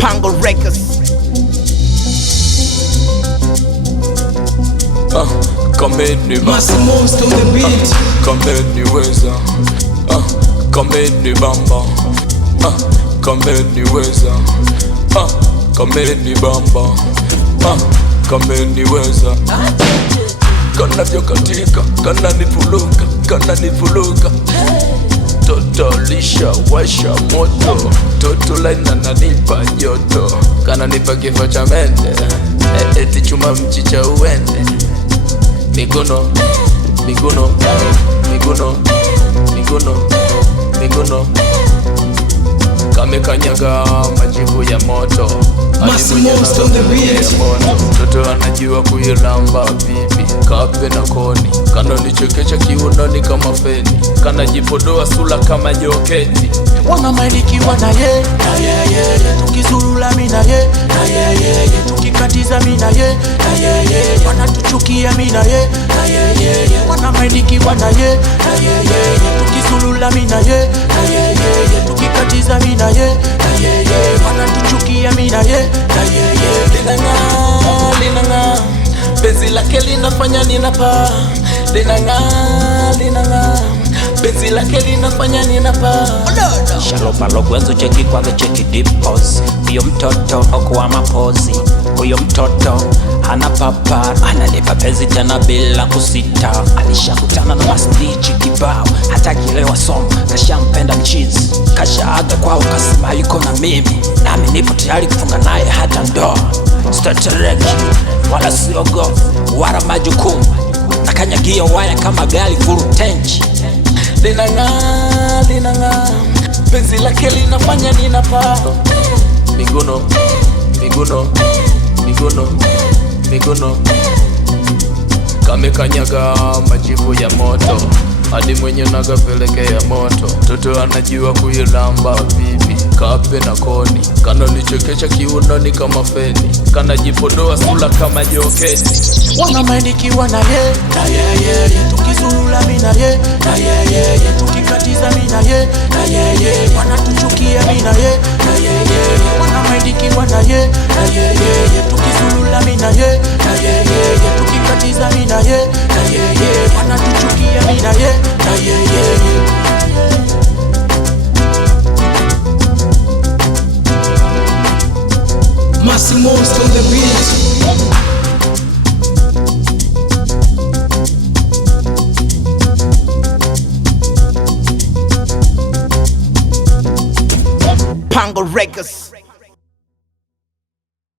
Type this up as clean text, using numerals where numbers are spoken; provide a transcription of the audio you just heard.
Pango Records. Kameni Most on the beat. kameni weza, kameni bamba, kameni weza, kameni bamba, kameni weza. Kana vyo katika, kana nifuluka, kana nifuluka. Toto lisha washa moto, toto laina nanipa joto. Kana nipa kifo cha mende, eti chuma mchicha uende. Miguno, miguno, miguno, miguno, miguno. Kame kanyaga majivu ya moto. Most on the beat. Toto anajua kuilamba bibi kape na koni. Kana nichekecha kiunoni kama feni. Kana jipodoa sula kama joketi. Wana mailikiwa na ye, na ye, ye, ye. Tukizurula mina ye, na ye, ye, ye. Tukikatiza mina ye, na ye, ye, ye. Wanatuchukia mina ye, na ye, ye, ye. Wana mailikiwa na ye, na ye, ye, ye. Tukizurula mina ye, na ye, ye, ye. Tukikatiza mina ye, na ye, ye. Wanatuchukia mina ye, na ye, ye. Linanga, linanga, penzi lake linafanya ninapa. Linanga, linanga, penzi lake linafanya ninapa. Shalopalo kwenzo cheki kwanza cheki deep pause. Huyo mtoto okuwa mapozi. Huyo mtoto hana papa, analipa penzi tena bila kusita. Alishakutana na masnichi kibao, hata kilewa somo kashampenda mchizi. Kashaaga kwao kasema yuko na mimi, nami nipo tayari kufunga naye hata ndoa. Statereki wala siogo wala majukumu, nakanyagia waya kama gari furu tenchi. Linanga, linanga, penzi lake linafanya ninapa. Miguno, miguno, miguno, miguno. Kame kanyaga majivu ya moto, hadi mwenye naga pelekea moto. Toto anajua kuilamba bibi kape na koni. Kana nichekecha kiunoni kama feni. Kana jipodoa sula kama joketi. Wana mailikiwa na ye, na ye, ye, ye. Tukizurula mina ye, na ye, ye, ye. Tukikatiza mina ye, na ye, ye, ye. Wanatuchukia mina ye, na ye, ye, ye. Wana mailikiwa na ye, na ye, ye, ye. Tukizurula mina ye, na ye, ye, ye. Tukikatiza mina ye, na ye, ye, ye. Wanatuchukia mina ye, na ye, ye, ye. Most on the beat. Pango Records.